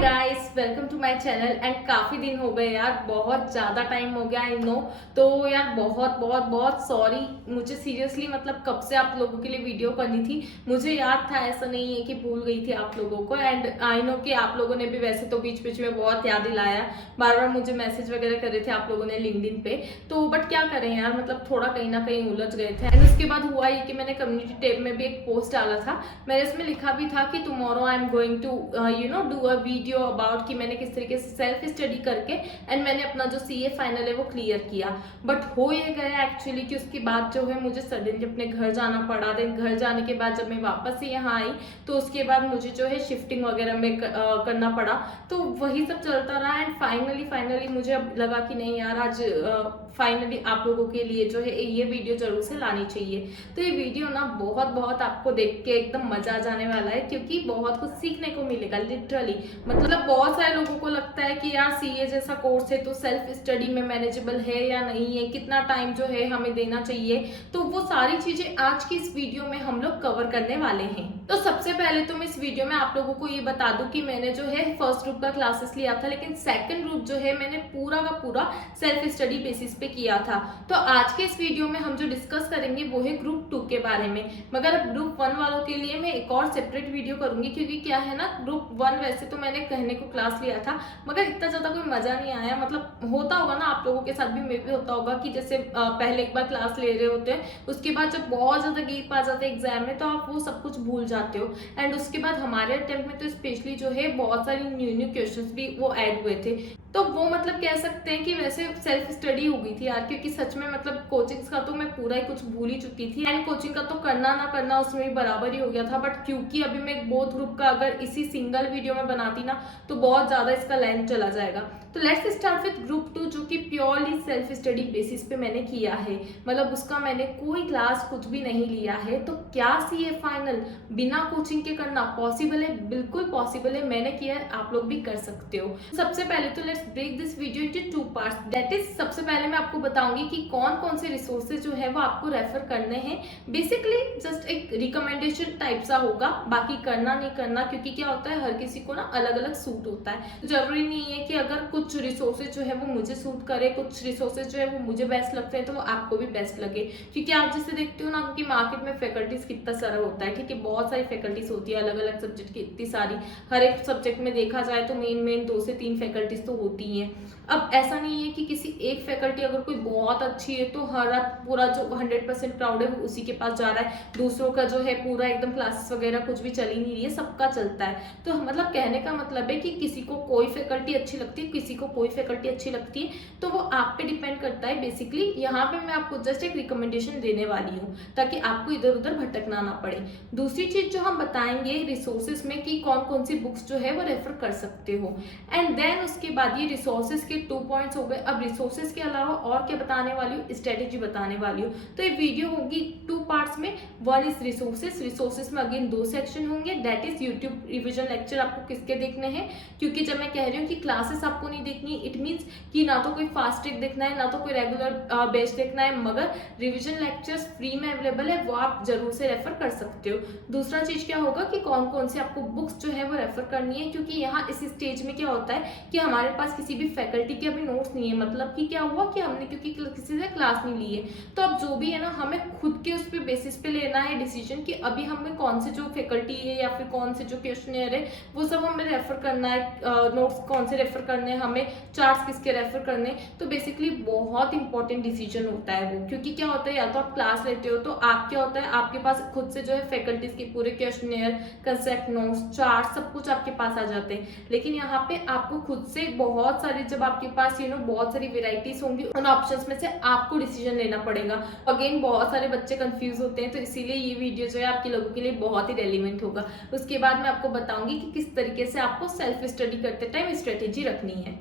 Guys, welcome to my channel. And काफी दिन हो गए यार, बहुत ज्यादा टाइम हो गया, आई नो। तो यार बहुत बहुत बहुत सॉरी। मुझे सीरियसली मतलब कब से आप लोगों के लिए वीडियो करनी थी, मुझे याद था, ऐसा नहीं है कि भूल गई थी आप लोगों को। एंड आई नो कि आप लोगों ने भी वैसे तो बीच बीच में बहुत याद दिलाया, बार बार मुझे मैसेज वगैरह कर रहे थे आप लोगों ने लिंक्डइन पे। तो बट क्या करें यार, मतलब थोड़ा कहीं ना कहीं उलझ गए थे। एंड उसके बाद हुआ ये कि मैंने कम्युनिटी टैब में भी एक पोस्ट डाला था, मैंने इसमें लिखा भी था कि tomorrow I am going to do a video about कि मैंने किस तरीके से सेल्फ स्टडी करके एंड मैंने अपना जो सीए फाइनल है वो क्लियर किया। बट हो ये गया एक्चुअली कि उसके बाद जो है मुझे सडनली अपने घर जाना पड़ा। देन घर जाने के बाद जब मैं वापस से यहाँ आई तो उसके बाद मुझे जो है शिफ्टिंग वगैरह में करना पड़ा, तो वही सब चलता रहा। एंड फाइनली मुझे अब लगा कि नहीं यार, आज फाइनली आप लोगों के लिए जो है ये वीडियो जरूर से लानी चाहिए। तो ये वीडियो ना बहुत बहुत आपको देख के एकदम मजा आ जाने वाला है, क्योंकि बहुत कुछ सीखने को मिलेगा लिटरली। मतलब बहुत सारे लोगों को लगता है कि यार सीए जैसा कोर्स है तो सेल्फ स्टडी में मैनेजेबल है या नहीं है, कितना टाइम जो है हमें देना चाहिए। तो वो सारी चीजें आज की इस वीडियो में हम लोग कवर करने वाले हैं। तो सबसे पहले तो मैं इस वीडियो में आप लोगों को ये बता दूं कि मैंने जो है फर्स्ट ग्रुप का क्लासेस लिया था, लेकिन सेकंड ग्रुप जो है मैंने पूरा का पूरा सेल्फ स्टडी बेसिस पे किया था। तो आज के इस वीडियो में हम जो डिस्कस करेंगे वो है ग्रुप 2 के बारे में। मगर ग्रुप 1 वालों के लिए मैं एक और सेपरेट वीडियो करूंगी, क्योंकि क्या है ना, ग्रुप 1 वैसे तो मैंने कहने को क्लास लिया था मगर इतना ज्यादा कोई मजा नहीं आया। मतलब होता होगा ना आप लोगों के साथ भी, मे भी होता होगा कि जैसे पहले एक बार क्लास ले रहे होते हैं, उसके बाद जब बहुत ज्यादा गैप आ जाता है एग्जाम में तो आप वो सब कुछ भूल जाते हो। एंड उसके बाद हमारे अटेम्प्ट में तो स्पेशली जो है बहुत सारी न्यू क्वेश्चंस भी वो ऐड हुए थे। तो वो मतलब कह सकते हैं कि वैसे सेल्फ स्टडी हो गई थी यार, क्योंकि सच में मतलब कोचिंग्स का तो मैं पूरा ही कुछ भूल ही चुकी थी। एंड कोचिंग का तो करना ना करना उसमें भी बराबर ही हो गया था। बट क्योंकि अभी मैं बोथ ग्रुप का अगर इसी सिंगल वीडियो में बनाती ना तो बहुत ज्यादा इसका लेंथ चला जाएगा। तो लेट्स स्टार्ट विद ग्रुप 2, जो कि प्योरली सेल्फ स्टडी बेसिस पे मैंने किया है। मतलब उसका मैंने कोई क्लास कुछ भी नहीं लिया है। तो क्या सीए फाइनल बिना कोचिंग के करना पॉसिबल है? बिल्कुल पॉसिबल है, मैंने किया है, आप लोग भी कर सकते हो। सबसे पहले तो let's break this video into 2 parts. That is, सबसे पहले मैं आपको बताऊंगी कि कौन कौन से रिसोर्सेज जो है वो आपको रेफर करने हैं। बेसिकली जस्ट एक रिकमेंडेशन टाइप सा होगा, बाकी करना नहीं करना, क्योंकि क्या होता है हर किसी को ना अलग अलग सूट होता है। जरूरी नहीं है कि अगर कुछ रिसोर्सेज जो है वो मुझे सूट करे, कुछ रिसोर्सेज जो है वो मुझे बेस्ट लगते हैं तो वो आपको भी बेस्ट लगे। क्योंकि आप जैसे देखते हो ना कि मार्केट में फैकल्टीज कितना सारा होता है, ठीक है, बहुत सारी फैकल्टीज होती है अलग अलग सब्जेक्ट की, इतनी सारी। हर एक सब्जेक्ट में देखा जाए तो मेन 2 से 3 फैकल्टीज तो होती हैं। अब ऐसा नहीं है कि किसी एक फैकल्टी अगर कोई बहुत अच्छी है तो हर पूरा जो 100% क्राउड है वो उसी के पास जा रहा है, दूसरों का जो है पूरा एकदम क्लासेस वगैरह कुछ भी चल ही नहीं रही है, सबका चलता है। तो मतलब कहने का मतलब है कि किसी को कोई फैकल्टी अच्छी लगती है, किसी को कोई फैकल्टी अच्छी लगती है, तो वो आप पे डिपेंड करता है। बेसिकली यहाँ पे मैं आपको जस्ट एक रिकमेंडेशन देने वाली हूँ ताकि आपको इधर उधर भटकना ना पड़े। दूसरी चीज जो हम बताएंगे रिसोर्सेज में कि कौन कौन सी बुक्स जो है वो रेफर कर सकते हो। एंड देन उसके बाद ये रिसोर्सेज के 2 पॉइंट्स हो गए। अब रिसोर्सेज के अलावा और क्या बताने वाली हूँ, स्ट्रेटेजी बताने वाली हूँ। तो ये वीडियो होगी 2 पार्ट्स में। 1 इज रिसोर्सेज में अगेन 2 सेक्शन होंगे। That is YouTube revision lecture आपको किसके देखने हैं, क्योंकि जब मैं कह रही हूँ कि क्लासेस आपको नहीं देखनी, इट मीन्स कि ना तो कोई फास्ट ट्रैक देखना है ना तो कोई रेगुलर बेच देखना है, मगर रिविजन लेक्चर्स फ्री में अवेलेबल है, वो आप जरूर से रेफर कर सकते हो। दूसरा चीज क्या होगा कि कौन कौन से आपको बुक्स जो है वो रेफर करनी है, क्योंकि यहाँ इस स्टेज में क्या होता है कि हमारे पास किसी भी फैकल्टी के अभी नोट्स नहीं है। मतलब कि क्या हुआ कि हमने क्योंकि किसी से क्लास नहीं ली है, तो अब जो भी है ना हमें खुद के उस पे बेसिस पे लेना है डिसीजन कि अभी हमें कौन से जो फैकल्टी है या फिर कौन से जो क्वेश्चनियर है वो सब हमें रेफर करना है, नोट्स कौन से रेफर करने हैं, हमें चार्ट्स किसके रेफर करने। तो बेसिकली बहुत इंपॉर्टेंट डिसीजन होता है वो, क्योंकि क्या होता है या तो आप क्लास लेते हो तो आप क्या होता है आपके पास खुद से जो है फैकल्टीज के पूरे क्वेश्चनियर, कंसेप्ट नोट्स, चार्ट सब कुछ आपके पास आ जाते हैं। लेकिन यहाँ पे आपको खुद से बहुत सारे, जब आपके पास बहुत सारी वेराइटीज होंगी, उन ऑप्शंस में से आपको डिसीजन लेना पड़ेगा। अगेन बहुत सारे बच्चे कंफ्यूज होते हैं, तो इसीलिए ये वीडियो जो है आपके लोगों के लिए बहुत ही रेलिवेंट होगा। उसके बाद मैं आपको बताऊंगी कि किस तरीके से आपको सेल्फ स्टडी करते टाइम स्ट्रेटेजी रखनी है।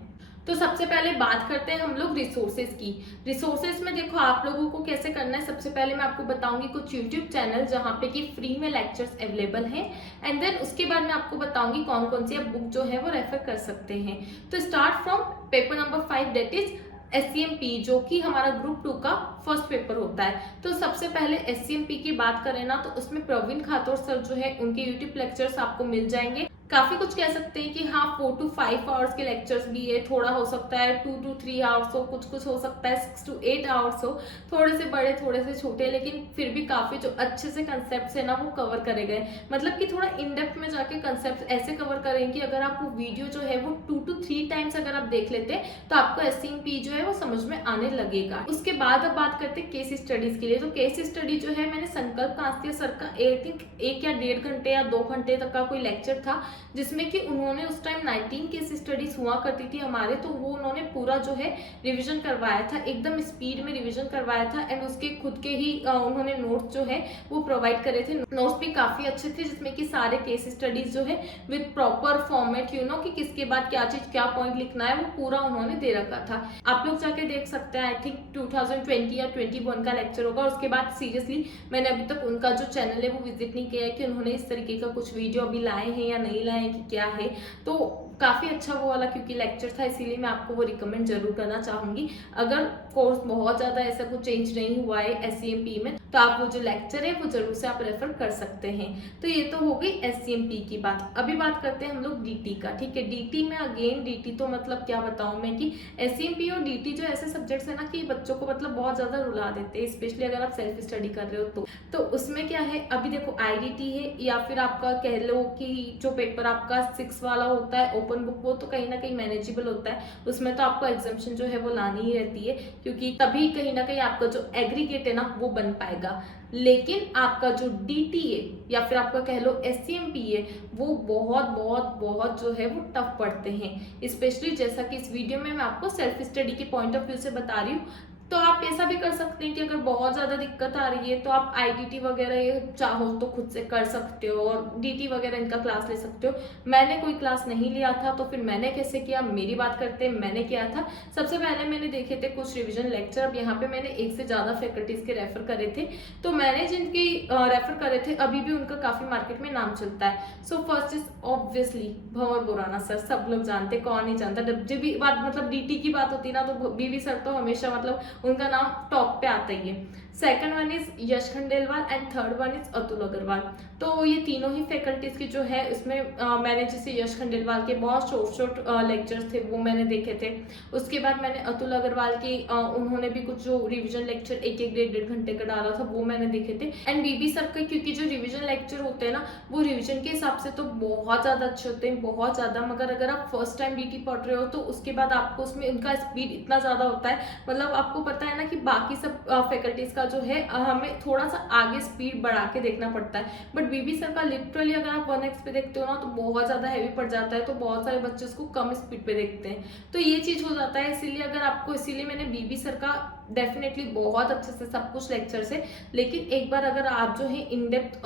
तो सबसे पहले बात करते हैं हम लोग रिसोर्सेज की। रिसोर्सेज में देखो आप लोगों को कैसे करना है। सबसे पहले मैं आपको बताऊंगी कुछ यूट्यूब चैनल जहाँ पे कि फ्री में लेक्चर्स अवेलेबल हैं। एंड देन उसके बाद मैं आपको बताऊंगी कौन कौन सी आप बुक जो है वो रेफर कर सकते हैं। तो start from paper number 5, that is SCMP, जो कि हमारा ग्रुप 2 का फर्स्ट पेपर होता है। तो सबसे पहले SCMP की बात करें ना तो उसमें प्रवीण खातोर सर जो है उनके यूट्यूब लेक्चर्स आपको मिल जाएंगे। काफी कुछ कह सकते हैं कि हाँ 4 to 5 आवर्स के लेक्चर्स भी है, थोड़ा हो सकता है 2 to 3 आवर्स हो, कुछ कुछ हो सकता है 6 to 8 आवर्स हो, थोड़े से बड़े थोड़े से छोटे, लेकिन फिर भी काफी जो अच्छे से कंसेप्ट है ना वो कवर करे गए। मतलब कि थोड़ा इन डेप्थ में जाके कंसेप्ट ऐसे कवर करें कि अगर आप वो वीडियो जो है वो 2 to 3 टाइम्स अगर आप देख लेते हैं तो आपको एससीएमपी जो है वो समझ में आने लगेगा। उसके बाद अब बात करते हैं केस स्टडीज के लिए। तो केस स्टडी जो है मैंने संकल्प कांस्तिया सर का आई थिंक 1 या 1.5 घंटे या 2 घंटे तक का कोई लेक्चर था, जिसमें कि उन्होंने उस टाइम 19 केस स्टडीज हुआ करती थी हमारे, तो वो उन्होंने पूरा जो है रिवीजन करवाया था, एकदम स्पीड में रिवीजन करवाया था। एंड उसके खुद के ही उन्होंने नोट्स जो है वो प्रोवाइड करे थे। नोट्स भी काफी अच्छे थे, जिसमें कि सारे केस स्टडीज जो है विद प्रॉपर फॉर्मेट कि किसके बाद क्या चीज क्या पॉइंट लिखना है वो पूरा उन्होंने दे रखा था। आप लोग जाके देख सकते हैं, आई थिंक 2020 या 21 का लेक्चर होगा। उसके बाद सीरियसली मैंने अभी तक उनका जो चैनल है वो विजिट नहीं किया है कि उन्होंने इस तरीके का कुछ वीडियो अभी लाए हैं या नहीं लाए हैं कि क्या है। तो काफी अच्छा वो वाला क्योंकि लेक्चर था, इसीलिए मैं आपको वो रिकमेंड जरूर करना चाहूंगी। अगर कोर्स बहुत ज्यादा ऐसा कुछ चेंज नहीं हुआ है एससीएमपी में, तो आप वो जो लेक्चर है वो जरूर से आप रेफर कर सकते हैं। तो ये तो हो गई एससीएमपी की बात। अभी बात करते हैं हम लोग डीटी का। ठीक है, डीटी में अगेन डीटी तो मतलब क्या बताऊं मैं कि एससीएमपी और डीटी जो ऐसे सब्जेक्ट्स है ना कि बच्चों को मतलब बहुत ज्यादा रुला देते हैं, स्पेशली अगर आप सेल्फ स्टडी कर रहे हो तो उसमें क्या है, अभी देखो आईडीटी है या फिर आपका कह लो कि जो पेपर आपका 6 वाला होता है ओपन बुक, वो तो कहीं ना कहीं मैनेजेबल होता है, उसमें तो आपको एग्जाम्शन जो है वो लानी ही रहती है, क्योंकि तभी कहीं ना कहीं आपका जो एग्रीगेट है ना वो बन पाएगा। लेकिन आपका जो डीटी है या फिर आपका कह लो एससीएमपी है, वो बहुत बहुत बहुत जो है वो टफ पढ़ते हैं। स्पेशली जैसा कि इस वीडियो में मैं आपको सेल्फ स्टडी के पॉइंट ऑफ व्यू से बता रही हूँ, तो आप ऐसा भी कर सकते हैं कि अगर बहुत ज्यादा दिक्कत आ रही है तो आप आईडीटी वगैरह ये चाहो तो खुद से कर सकते हो और डीटी वगैरह इनका क्लास ले सकते हो। मैंने कोई क्लास नहीं लिया था, तो फिर मैंने कैसे किया, मेरी बात करते हैं मैंने किया था। सबसे पहले मैंने देखे थे कुछ रिविजन लेक्चर। अब यहाँ पे मैंने 1 से ज्यादा फैकल्टीज के रेफर करे थे, तो मैंने जिनकी रेफर करे थे अभी भी उनका काफी मार्केट में नाम चलता है। So first is obviously Bhanwar बुराना sir, सब लोग जानते, कौन नहीं जानता। जब भी बात मतलब डीटी की बात होती है ना तो बीवी सर तो हमेशा मतलब उनका नाम टॉप पे आता ही है। Second one is Yash Khandelwal and third one is Atul Agarwal. तो ये तीनों ही फैकल्टीज की जो है इसमें मैंने जैसे यश खंडेलवाल के बहुत शॉर्ट लेक्चर्स थे वो मैंने देखे थे। उसके बाद मैंने अतुल अग्रवाल के उन्होंने भी कुछ जो रिविजन लेक्चर 1-1 1.5 घंटे का डाला था वो मैंने देखे थे। एंड बीबी सर के क्योंकि जो रिविजन लेक्चर होते हैं ना वो रिविजन के हिसाब से तो बहुत ज्यादा अच्छे होते हैं, बहुत ज्यादा। मगर अगर आप फर्स्ट टाइम डीटी पढ़ रहे हो तो उसके बाद आपको उसमें उनका स्पीड इतना ज्यादा होता है, मतलब आपको पता है ना कि बाकी सब फैकल्टीज का जो है हमें थोड़ा सा आगे स्पीड बढ़ा के देखना पड़ता है। बट बीबी सर का लिटरली अगर आप 1x पे देखते हो ना तो बहुत ज्यादा हैवी पड़ जाता है, तो बहुत सारे बच्चे उसको कम स्पीड पे देखते हैं, तो ये चीज हो जाता है। इसीलिए अगर आपको, इसीलिए मैंने बीबी सर का डेफिनेटली बहुत अच्छे से सब कुछ लेक्चर से, लेकिन एक बार अगर आप जो है इन डेप्थ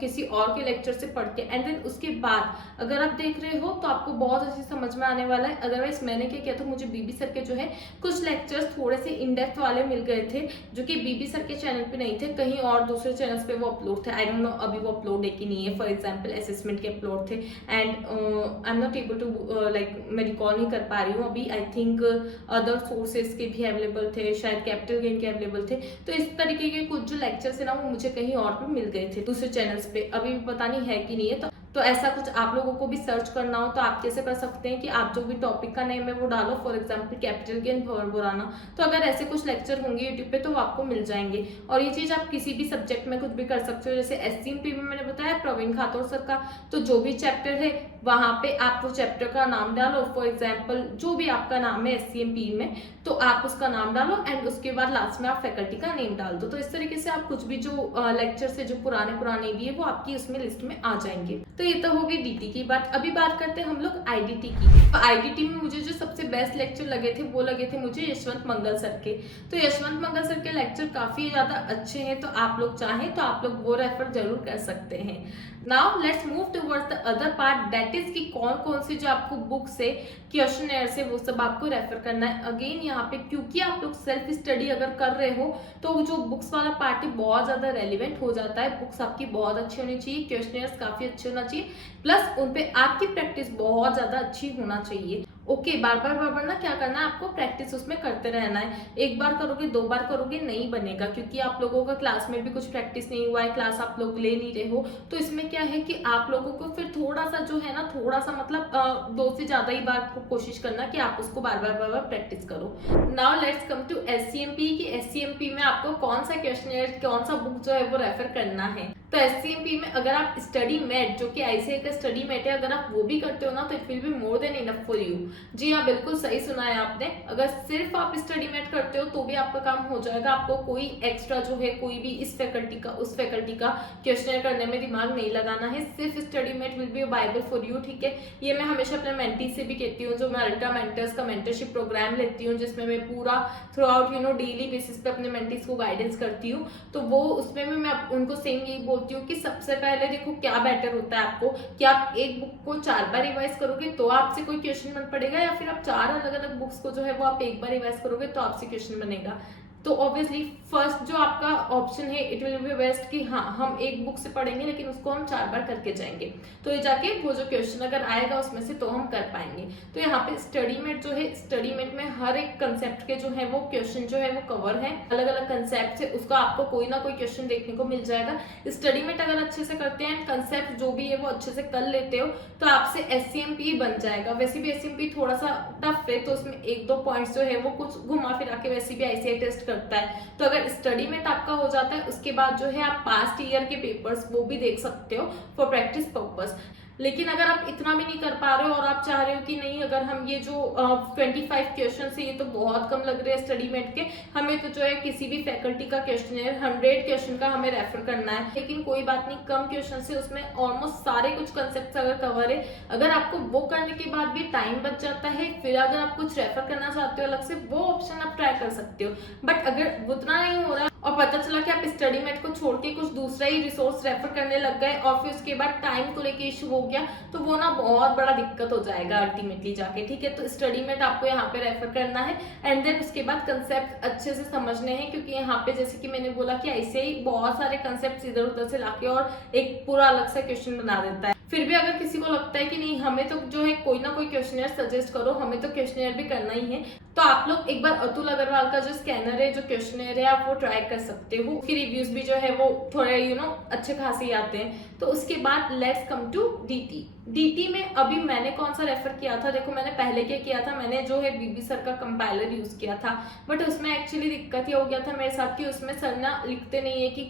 किसी और के लेक्चर से पढ़ के एंड देन उसके बाद अगर आप देख रहे हो तो आपको बहुत अच्छे समझ में आने वाला है। अदरवाइज मैंने क्या किया था, मुझे बीबी सर के जो है कुछ लेक्चर्स थोड़े से इन डेप्थ वाले मिल गए थे जो कि बीबी सर के चैनल पे नहीं थे, कहीं और दूसरे चैनल्स पे वो अपलोड थे। आई डोंट नो अभी वो अपलोड है कि नहीं है। फॉर एग्जाम्पल असेसमेंट के अपलोड थे and I am not able to like मैं रिकॉल नहीं कर पा रही हूँ अभी। आई थिंक अदर सोर्सेज के भी अवेलेबल थे, शायद कैपिटल गेन के अवेलेबल थे। तो इस तरीके के कुछ जो लेक्चर्स है ना वो मुझे कहीं और पे मिल गए थे दूसरे चैनल्स पे, अभी भी पता नहीं है कि नहीं है। तो ऐसा कुछ आप लोगों को भी सर्च करना हो तो आप कैसे कर सकते हैं कि आप जो भी टॉपिक का नेम है वो डालो, फॉर एग्जांपल कैपिटल गेन भंवर बुराना, तो अगर ऐसे कुछ लेक्चर होंगे यूट्यूब पे तो वो आपको मिल जाएंगे। और ये चीज आप किसी भी सब्जेक्ट में कुछ भी कर सकते हो, जैसे एससीएमपी में मैंने बताया प्रवीण खातोर सर का, तो जो भी चैप्टर है वहां पे आप वो चैप्टर का नाम डालो। फॉर एग्जाम्पल जो भी आपका नाम है एससीएमपी में तो आप उसका नाम डालो एंड उसके बाद लास्ट में आप फैकल्टी का नेम डाल दो। तो इस तरीके से आप कुछ भी जो लेक्चर है जो पुराने भी है वो आपकी उसमें लिस्ट में आ जाएंगे। तो ये तो होगी डीटी की बात। अभी बात करते हैं हम लोग आईडीटी की। तो आईडीटी में मुझे जो सबसे बेस्ट लेक्चर लगे थे वो लगे थे मुझे यशवंत मंगल सर के। तो यशवंत मंगल सर के लेक्चर काफी ज्यादा अच्छे हैं, तो आप लोग चाहें तो आप लोग वो रेफर जरूर कर सकते हैं। Now let's move towards the other part, that is कि कौन कौन सी जो आपको बुक से क्वेश्चनर से वो सब आपको रेफर करना है। अगेन यहाँ पे क्योंकि आप लोग सेल्फ स्टडी अगर कर रहे हो तो जो बुक्स वाला पार्ट है बहुत ज्यादा रेलिवेंट हो जाता है। बुक्स आपकी बहुत अच्छी होनी चाहिए, क्वेश्चनर्स काफी अच्छे होना चाहिए, प्लस उनपे आपकी प्रैक्टिस बहुत ज्यादा अच्छी होना चाहिए। ओके, बार बार ना क्या करना है आपको, प्रैक्टिस उसमें करते रहना है। एक बार करोगे, 2 बार करोगे नहीं बनेगा, क्योंकि आप लोगों का क्लास में भी कुछ प्रैक्टिस नहीं हुआ है, क्लास आप लोग ले नहीं रहे हो। तो इसमें क्या है कि आप लोगों को फिर थोड़ा सा जो है ना, थोड़ा सा मतलब 2 से ज्यादा ही बार को कोशिश करना कि आप उसको बार बार प्रैक्टिस करो। नाउ लेट्स कम टू एससीएमपी कि एससीएमपी में आपको कौन सा क्वेश्चन, कौन सा बुक जो है वो रेफर करना है। तो एससीएमपी में अगर आप स्टडी मेट, जो कि आईसीआई का स्टडी मेट है, अगर आप वो भी करते हो ना, तो it will be more than enough for you. जी हाँ, बिल्कुल सही सुना है आपने। अगर सिर्फ आप स्टडी मेट करते हो तो भी आपका काम हो जाएगा। आपको कोई एक्स्ट्रा जो है, कोई भी इस फैकल्टी का उस फैकल्टी का क्वेश्चन करने में दिमाग नहीं लगाना है। सिर्फ study mate will be Bible for you, ठीक है। ये मैं हमेशा अपने मेंटी से भी कहती हूँ, जो मैं अल्ट्रा मेंटर्स का मेंटरशिप प्रोग्राम लेती हूँ, जिसमें मैं पूरा थ्रू आउट डेली बेसिस पे अपने मेंटीज को गाइडेंस करती हूँ। तो वो उसमें भी मैं उनको सेम यही बोलती हूँ कि सबसे पहले देखो क्या बेटर होता है आपको, कि आप एक बुक को 4 बार रिवाइज करोगे तो आपसे कोई क्वेश्चन बन पड़ेगा, या फिर आप 4 अलग अलग बुक्स को जो है वो आप एक बार रिवाइज करोगे तो आपसे क्वेश्चन बनेगा। तो ऑब्वियसली फर्स्ट जो आपका ऑप्शन है, इट विल बी बेस्ट कि हाँ, हम एक बुक से पढ़ेंगे लेकिन उसको हम 4 बार करके जाएंगे, तो ये जाके वो जो क्वेश्चन अगर आएगा उसमें से तो हम कर पाएंगे। तो यहाँ पे स्टडी मेट जो है, स्टडी मेट में हर एक कंसेप्ट के जो है वो क्वेश्चन जो है वो कवर है, अलग अलग कंसेप्ट है, उसका आपको कोई ना कोई क्वेश्चन देखने को मिल जाएगा। स्टडी मेट अगर अच्छे से करते हैं, कंसेप्ट जो भी है वो अच्छे से कर लेते हो, तो आपसे एससीएमपी बन जाएगा। वैसे भी एससीएमपी थोड़ा सा टफ है, तो उसमें 1-2 पॉइंट्स जो है वो कुछ घुमा फिरा के वैसे भी आईसीआई टेस्ट करता है। तो अगर स्टडी मेट आपका हो जाता है, उसके बाद जो है आप पास्ट ईयर के पेपर्स वो भी देख सकते हो फॉर प्रैक्टिस पर्पस। लेकिन अगर आप इतना भी नहीं कर पा रहे हो और आप चाह रहे हो कि नहीं, अगर हम ये जो 25 क्वेश्चन है ये तो बहुत कम लग रहे हैं स्टडी मेट के, हमें तो जो है किसी भी फैकल्टी का क्वेश्चन है 100 क्वेश्चन का हमें रेफर करना है, लेकिन कोई बात नहीं, कम क्वेश्चन से उसमें ऑलमोस्ट सारे कुछ कंसेप्ट अगर कवर है, अगर आपको वो करने के बाद भी टाइम बच जाता है, फिर अगर आप कुछ रेफर करना चाहते हो अलग से, वो ऑप्शन आप ट्राई कर सकते हो। बट अगर उतना नहीं हो रहा और पता चला कि आप स्टडी मेट को छोड़ के कुछ दूसरा ही रिसोर्स रेफर करने लग गए और फिर उसके बाद टाइम को लेके इशू हो गया, तो वो ना बहुत बड़ा दिक्कत हो जाएगा अल्टीमेटली जाके, ठीक है। तो स्टडी मेट आपको यहाँ पे रेफर करना है, एंड देन उसके बाद कंसेप्ट अच्छे से समझने हैं, क्योंकि यहाँ पे जैसे कि मैंने बोला कि ऐसे ही बहुत सारे कंसेप्ट इधर उधर से लाके और एक पूरा अलग सा क्वेश्चन बना देता है। फिर भी अगर किसी को लगता है कि नहीं, हमें तो जो है कोई ना कोई क्वेश्चनर सजेस्ट करो, हमें तो क्वेश्चनर भी करना ही है, तो आप लोग एक बार अतुल अग्रवाल का जो स्कैनर है, जो क्वेश्चनर है, आप वो ट्राई कर सकते हो। उसके रिव्यूज भी जो है वो थोड़े अच्छे खासे आते हैं। तो उसके बाद let's come to DT. DT में अभी मैंने कौन सा रेफर किया था, देखो मैंने पहले क्या किया था, मैंने जो है बीबी सर का कंपाइलर यूज किया था, बट उसमें एक्चुअली दिक्कत ये हो गया था मेरे साथ कि उसमें सर ना लिखते नहीं है कि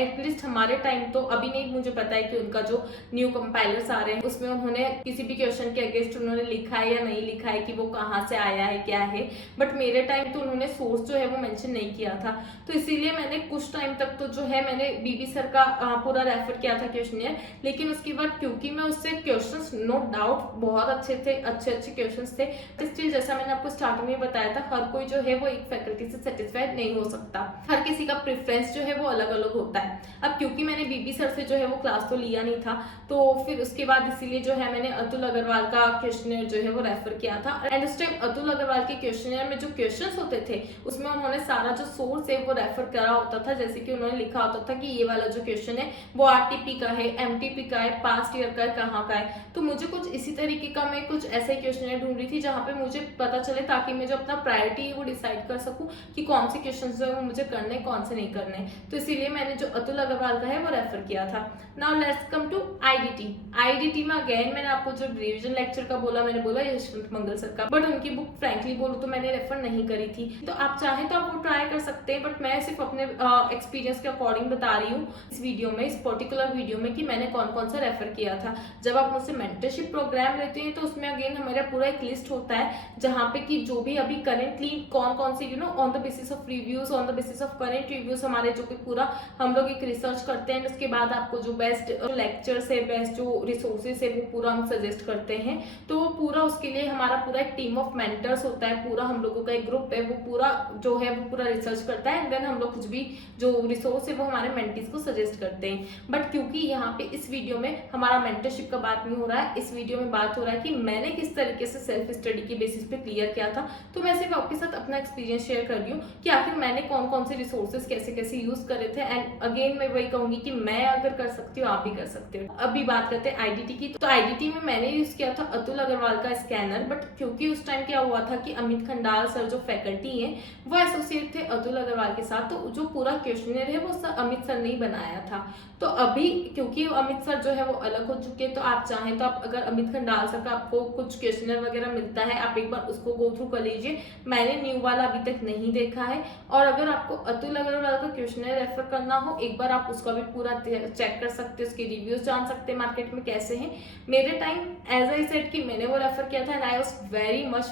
एटलीस्ट हमारे टाइम, तो अभी नहीं मुझे पता है कि उनका जो न्यू कंपाइलर्स आ रहे हैं उसमें उन्होंने किसी भी क्वेश्चन के अगेंस्ट उन्होंने लिखा है या नहीं लिखा है कि वो कहाँ से आया है क्या है, बट मेरे टाइम तो उन्होंने सोर्स जो है वो मेंशन नहीं किया था। तो इसीलिए मैंने कुछ टाइम तक तो जो है मैंने बीबी सर का पूरा रेफर किया था क्वेश्चनियर, लेकिन उसके बाद क्योंकि मैं उससे क्वेश्चंस नो डाउट बहुत अच्छे थे, अच्छे क्वेश्चंस थे, स्टिल जैसा मैंने आपको स्टार्टिंग में बताया था, हर कोई जो है वो एक फैकल्टी से सेटिस्फाइड नहीं हो सकता, हर किसी का प्रेफरेंस जो है वो अलग अलग होता है। अब क्योंकि मैंने बीबी सर से जो है वो क्लास तो लिया नहीं था, तो फिर उसके बाद इसीलिए जो है मैंने अतुल अग्रवाल का क्वेश्चनियर जो है वो रेफर किया था। एंड उस टाइम अतुल अग्रवाल के क्वेश्चनियर में जो क्वेश्चंस होते थे उसमें उन्होंने सारा जो सोर्स है वो रेफर करा होता था, जैसे कि उन्होंने लिखा होता था कि ये वाला जो क्वेश्चन है वो आरटीपी का है, एमटीपी का है, पास्ट ईयर का है, कहाँ का है। तो मुझे कुछ इसी तरीके का मैं कुछ ऐसे क्वेश्चन ढूंढ रही थी जहाँ पे मुझे पता चले, ताकि मैं जो अपना प्रायोरिटी है वो डिसाइड कर सकूं कि कौन से क्वेश्चन जो है वो मुझे करने, कौन से नहीं करने। तो इसीलिए मैंने जो अतुल अग्रवाल का है वो रेफर किया था। Now let's come to IDT. IDT में अगेन मैंने आपको जो रिवीजन लेक्चर का बोला, मैंने बोला यशवंत मंगल सर का, बट उनकी बुक फ्रैंकली बोलूं तो मैंने रेफर नहीं करी थी। तो आप चाहें तो आप वो ट्राई कर सकते हैं, बट मैं सिर्फ अपने एक्सपीरियंस के अकॉर्डिंग बता रही हूँ इस वीडियो में, इस पर्टिकुलर वीडियो में, कि मैंने कौन कौन सा रेफर किया था। जब आप मुझसे मेंटरशिप प्रोग्राम लेते हैं तो उसमें अगेन हमारा पूरा एक लिस्ट होता है जहाँ पे कि जो भी अभी करेंटली कौन कौन से on the basis of reviews, on the basis of current reviews हमारे जो कि पूरा हम लोग एक रिसर्च करते हैं, उसके बाद आपको जो बेस्ट लेक्चर्स है, बेस्ट जो रिसोर्सेज है वो पूरा हम सजेस्ट करते हैं। तो वो पूरा उसके लिए हमारा पूरा एक टीम ऑफ मेंटर्स होता है, पूरा हम लोगों का एक ग्रुप है, वो पूरा जो है वो पूरा रिसर्च करता है, एंड देन हम लोग कुछ भी जो रिसोर्स है वो हमारे मेंटीज को सजेस्ट करते हैं। बट क्योंकि यहाँ पे इस वीडियो में हमारा मेंटरशिप का बात नहीं नहीं हो रहा है, इस वीडियो में बात हो रहा है कि मैंने किस तरीके से सेल्फ स्टडी के बेसिस पे क्लियर किया था। तो मैं सिर्फ आपके साथ अपना एक्सपीरियंस शेयर कर रही हूँ कि आखिर मैंने कौन कौन से रिसोर्सेज कैसे कैसे यूज करे थे। एंड अगेन मैं वही कहूंगी कि मैं अगर कर सकती हूँ, आप भी कर सकते हो। अभी बात करते हैं आईडीटी की। तो आईडीटी में मैंने यूज किया था अतुल अग्रवाल का स्कैनर, बट क्योंकि उस टाइम क्या हुआ था कि अमित खंडाल सर जो फैकल्टी है वो एसोसिएट थे अतुल अग्रवाल के साथ, तो जो पूरा क्वेश्चनर है वो अमित सर ने ही बनाया था। तो अभी क्योंकि अमित सर जो है वो अलग हो चुके हैं, तो आप चाहें तो आप अगर अमित खंडाल सर का आपको कुछ क्वेश्चनर वगैरह मिलता है, आप एक बार उसको गो थ्रू कर लीजिए। मैंने न्यू वाला अभी तक नहीं देखा है। और अगर आपको अतुल अग्रवाल का क्वेश्चनर रेफर करना हो, एक बार आप उसका भी पूरा चेक कर सकते हो, उसके रिव्यूज जान सकते हैं मार्केट में कैसे हैं। मेरे टाइम एज आई सेड कि मैंने वो रेफर किया था and I was very much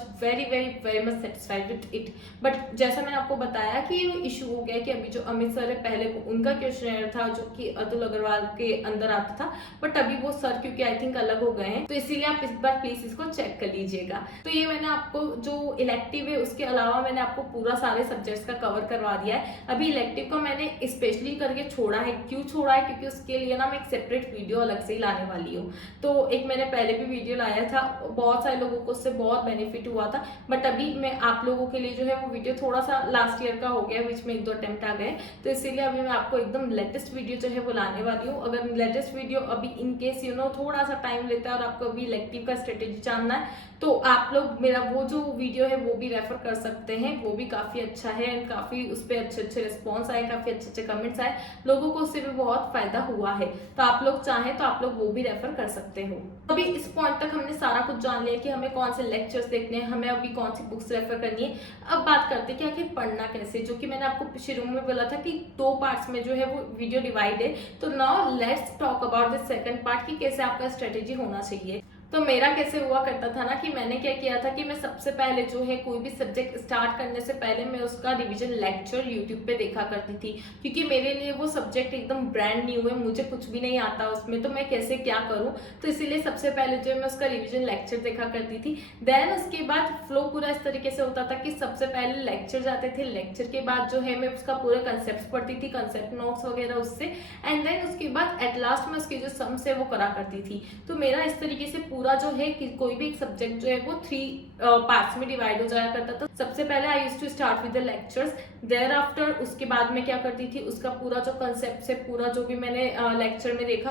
satisfied with it. But जैसा मैंने आपको बताया कि ये इशू हो गया कि अभी जो अमित सर है पहले उनका क्वेश्चनर था जो कि अतुल अग्रवाल के अंदर आता था, बट अभी वो सर क्योंकि आई थिंक अलग हो गए हैं, तो इसीलिए आप इस बार प्लीज इसको चेक कर लीजिएगा। तो ये मैंने आपको जो इलेक्टिव है उसके अलावा मैंने आपको पूरा सारे सब्जेक्ट्स का कवर करवा दिया है। अभी इलेक्टिव का मैंने स्पेशली करके छोड़ा है। क्यों छोड़ा है? क्योंकि उसके लिए ना मैं एक सेपरेट वीडियो अलग से ही लाने वाली हूँ। तो एक मैंने पहले भी वीडियो लाया था, बहुत सारे लोगों को उससे बहुत बेनिफिट हुआ था, बट अभी मैं आप लोगों के लिए जो है वो वीडियो थोड़ा सा लास्ट ईयर का हो गया, बीच में 1-2 अटेम्प्ट आ गए, तो इसीलिए अभी मैं आपको एकदम लेटेस्ट वीडियो जो है वो लाने वाली हूँ। अगर लेटेस्ट वीडियो अभी इन केस थोड़ा सा टाइम लेता है और आपको अभी इलेक्टिव का स्ट्रेटेजी जानना है, तो आप लोग मेरा वो जो वीडियो है वो भी रेफर कर सकते हैं। वो भी काफी अच्छा है एंड काफी उस पर अच्छे रिस्पॉन्स आए, काफी अच्छे कमेंट्स आए, लोगों को उससे भी बहुत फायदा हुआ है। तो आप लोग चाहें तो आप लोग वो भी रेफर कर सकते हो। अभी इस पॉइंट तक हमने सारा कुछ जान लिया कि हमें कौन से लेक्चर्स देखने हैं, हमें अभी कौन सी बुक्स रेफर करनी है। अब बात करते हैं कि आखिर पढ़ना कैसे, जो कि मैंने आपको शुरू में बोला था कि 2 पार्ट्स में जो है वो वीडियो डिवाइड है। तो now let's talk about the second part कि कैसे आपका स्ट्रेटेजी होना चाहिए। तो मेरा कैसे हुआ करता था ना कि मैंने क्या किया था कि मैं सबसे पहले जो है कोई भी सब्जेक्ट स्टार्ट करने से पहले मैं उसका रिवीजन लेक्चर यूट्यूब पे देखा करती थी, क्योंकि मेरे लिए वो सब्जेक्ट एकदम ब्रांड न्यू है, मुझे कुछ भी नहीं आता उसमें, तो मैं कैसे क्या करूं। तो इसीलिए सबसे पहले जो है मैं उसका रिविजन लेक्चर देखा करती थी। देन उसके बाद फ्लो पूरा इस तरीके से होता था कि सबसे पहले लेक्चर जाते थे, लेक्चर के बाद जो है मैं उसका पूरा कंसेप्ट पढ़ती थी, कंसेप्ट नोट्स वगैरह उससे, एंड देन उसके बाद एट लास्ट में उसके जो सम्स है वो करा करती थी। तो मेरा इस तरीके से पूरा जो है कि कोई भी एक सब्जेक्ट जो है वो 3 पार्ट्स में डिवाइड हो जाया करता था। सबसे पहले I used to start with the lectures, thereafter उसके बाद में क्या करती थी, उसका पूरा जो कंसेप्ट से पूरा जो भी मैंने लेक्चर में देखा,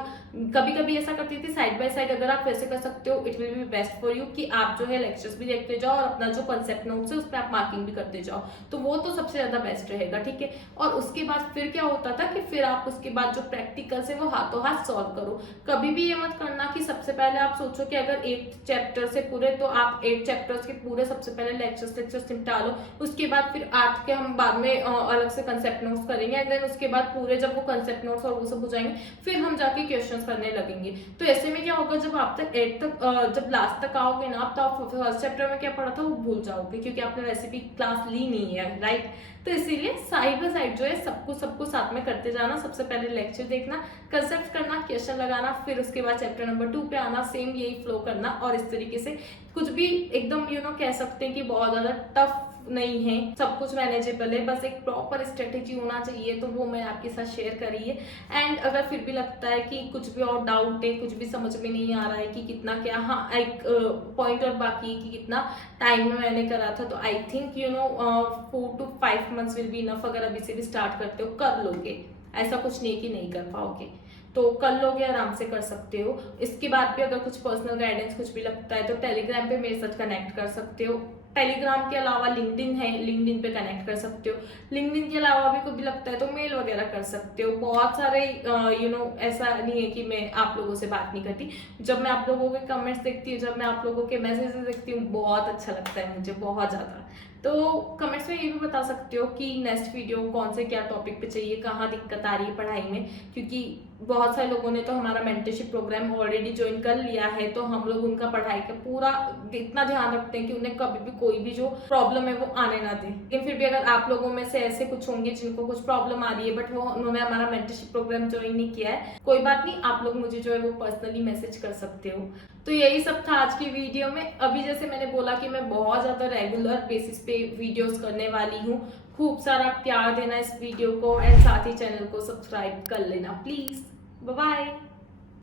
कभी कभी ऐसा करती थी साइड बाय साइड। अगर आप वैसे कर सकते हो it will B best for you कि आप जो है लेक्चर्स भी देखते जाओ और अपना जो कंसेप्ट नोट्स है उस पर आप मार्किंग भी करते जाओ, तो वो तो सबसे ज्यादा बेस्ट रहेगा, ठीक है। और उसके बाद फिर क्या होता था कि फिर आप उसके बाद जो प्रैक्टिकल्स है वो हाथों हाथ सॉल्व करो। कभी भी ये मत करना कि सबसे पहले आप सोचो कि अगर 8 चैप्टर से पूरे, तो आप 8 चैप्टर्स के पूरे सबसे पहले लेक्चर्स निपटा लो, उसके बाद फिर 8 के हम बाद में अलग से कंसेप्ट नोट्स करेंगे, एंड देन उसके बाद पूरे जब वो कंसेप्ट नोट्स और वो सब हो जाएंगे फिर हम जाके क्वेश्चंस करने लगेंगे। तो ऐसे में क्या होगा, जब आप तक 8 तक जब लास्ट तक आओगे ना, तो आप फर्स्ट चैप्टर में क्या पढ़ा था वो भूल जाओगे, क्योंकि आपने वैसे भी क्लास ली नहीं है, राइट। तो इसीलिए साइड बाय साइड जो है सबको साथ में करते जाना। सबसे पहले लेक्चर देखना, कंसेप्ट करना, क्वेश्चन लगाना, फिर उसके बाद चैप्टर नंबर 2 पे आना, सेम यही फ्लो करना। और इस तरीके से कुछ भी एकदम कह सकते हैं कि बहुत ज्यादा टफ नहीं है, सब कुछ मैनेजेबल है, बस एक प्रॉपर स्ट्रेटेजी होना चाहिए। तो वो मैं आपके साथ शेयर करी है। एंड अगर फिर भी लगता है कि कुछ भी और डाउट है, कुछ भी समझ में नहीं आ रहा है कि कितना क्या, हाँ एक पॉइंट और बाकी है कि कितना टाइम में मैंने करा था, तो I think 4 to 5 months will be enough. अगर अभी से भी स्टार्ट करते हो कर लोगे, ऐसा कुछ नहीं कि नहीं कर पाओगे, तो कर लोगे, आराम से कर सकते हो। इसके बाद भी अगर कुछ पर्सनल गाइडेंस कुछ भी लगता है तो टेलीग्राम पे मेरे साथ कनेक्ट कर सकते हो। टेलीग्राम के अलावा लिंक्डइन है, लिंक्डइन पे कनेक्ट कर सकते हो। लिंक्डइन के अलावा भी कुछ भी लगता है तो मेल वगैरह कर सकते हो। बहुत सारे ऐसा नहीं है कि मैं आप लोगों से बात नहीं करती। जब मैं आप लोगों के कमेंट्स देखती हूँ, जब मैं आप लोगों के मैसेजेस देखती हूँ, बहुत अच्छा लगता है मुझे, बहुत ज्यादा। तो कमेंट्स में ये भी बता सकते हो कि नेक्स्ट वीडियो कौन से क्या टॉपिक पे चाहिए, कहाँ दिक्कत आ रही है पढ़ाई में, क्योंकि बहुत सारे लोगों ने तो हमारा मेंटरशिप प्रोग्राम ऑलरेडी ज्वाइन कर लिया है, तो हम लोग उनका पढ़ाई का पूरा इतना ध्यान रखते हैं कि उन्हें कभी भी कोई भी जो प्रॉब्लम है वो आने ना दें। लेकिन फिर भी अगर आप लोगों में से ऐसे कुछ होंगे जिनको कुछ प्रॉब्लम आ रही है बट वो उन्होंने हमारा मेंटरशिप प्रोग्राम ज्वाइन नहीं किया है, कोई बात नहीं, आप लोग मुझे जो है वो पर्सनली मैसेज कर सकते हो। तो यही सब था आज की वीडियो में। अभी जैसे मैंने बोला कि मैं बहुत ज्यादा रेगुलर बेसिस पे वीडियोस करने वाली हूँ। खूब सारा प्यार देना इस वीडियो को एंड साथ ही चैनल को सब्सक्राइब कर लेना प्लीज। Bye bye.